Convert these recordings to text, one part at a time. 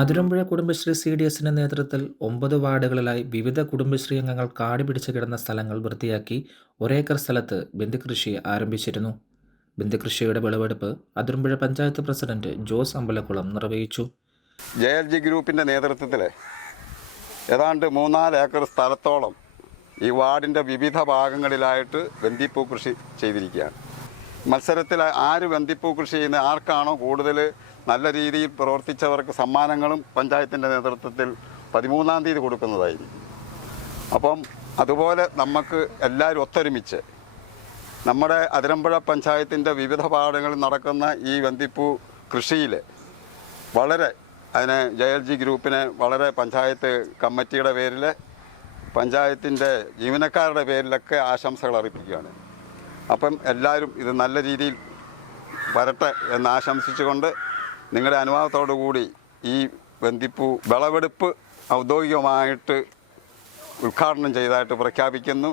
Athirampuzha Kudumbashree C D എസിന്റെ നേതൃത്വത്തിൽ ഒമ്പത് വാർഡുകളിലായി വിവിധ കുടുംബശ്രീ അംഗങ്ങൾ കാടി പിടിച്ച് കിടന്ന സ്ഥലങ്ങൾ വൃത്തിയാക്കി ഒരേക്കർ സ്ഥലത്ത് ബിന്ദുകൃഷി ആരംഭിച്ചിരുന്നു. ബിന്ദുകൃഷിയുടെ വിളവെടുപ്പ് അതിരമ്പുഴ പഞ്ചായത്ത് പ്രസിഡന്റ് ജോസ് അമ്പലക്കുളം നിർവഹിച്ചു. ജെ എൽ ജി ഗ്രൂപ്പിന്റെ നേതൃത്വത്തിൽ ഏതാണ്ട് മൂന്നാൽ ഏക്കർ സ്ഥലത്തോളം ഈ വാർഡിന്റെ വിവിധ ഭാഗങ്ങളിലായിട്ട് ബന്ദിപ്പൂ കൃഷി ചെയ്തിരിക്കുകയാണ്. മത്സരത്തിൽ ആര് ബന്ദിപ്പൂ കൃഷി ചെയ്യുന്ന ആർക്കാണോ കൂടുതൽ നല്ല രീതിയിൽ പ്രവർത്തിച്ചവർക്ക് സമ്മാനങ്ങളും പഞ്ചായത്തിന്റെ നേതൃത്വത്തിൽ പതിമൂന്നാം തീയതി കൊടുക്കുന്നതായിരിക്കും. അപ്പം അതുപോലെ നമുക്ക് എല്ലാവരും ഒത്തൊരുമിച്ച് നമ്മുടെ അതിരമ്പുഴ പഞ്ചായത്തിന്റെ വിവിധ പാടങ്ങളിൽ നടക്കുന്ന ഈ വന്തിപ്പൂ കൃഷിയിൽ വളരെ അതിനെ ജെ എൽ ജി ഗ്രൂപ്പിനെ വളരെ പഞ്ചായത്ത് കമ്മിറ്റിയുടെ പേരിൽ പഞ്ചായത്തിന്റെ ജീവനക്കാരുടെ പേരിലൊക്കെ ആശംസകൾ അർപ്പിക്കുകയാണ്. അപ്പം എല്ലാവരും ഇത് നല്ല രീതിയിൽ വരട്ടെ എന്ന് ആശംസിച്ചുകൊണ്ട് നിങ്ങളുടെ അനുവാദത്തോടു കൂടി ഈ ബന്ദിപ്പൂ വിളവെടുപ്പ് ഔദ്യോഗികമായിട്ട് ഉദ്ഘാടനം ചെയ്തതായിട്ട് പ്രഖ്യാപിക്കുന്നു.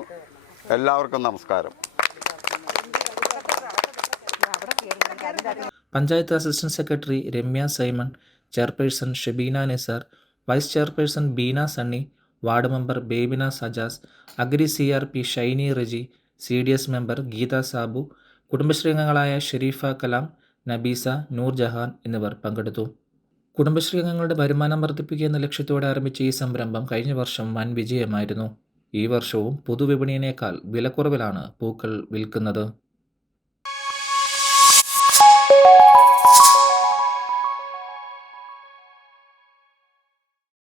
എല്ലാവർക്കും നമസ്കാരം. Panchayat assistant secretary Ramya Simon chairperson Shebeena Nisar vice chairperson Beena Sunny ward member Bebina Sajas agri C R P Shiny Reji C D S member Geetha Sabu Kudumbashree അംഗങ്ങളായ ഷെരീഫ കലാം നബീസ നൂർജഹാൻ എന്നിവർ പങ്കെടുത്തു. കുടുംബശ്രീ അംഗങ്ങളുടെ വരുമാനം വർദ്ധിപ്പിക്കുക എന്ന ലക്ഷ്യത്തോടെ ആരംഭിച്ച ഈ സംരംഭം കഴിഞ്ഞ വർഷം വൻ വിജയമായിരുന്നു. ഈ വർഷവും പൊതുവിപണിയിനേക്കാൾ വിലക്കുറവിലാണ് പൂക്കൾ വിൽക്കുന്നത്.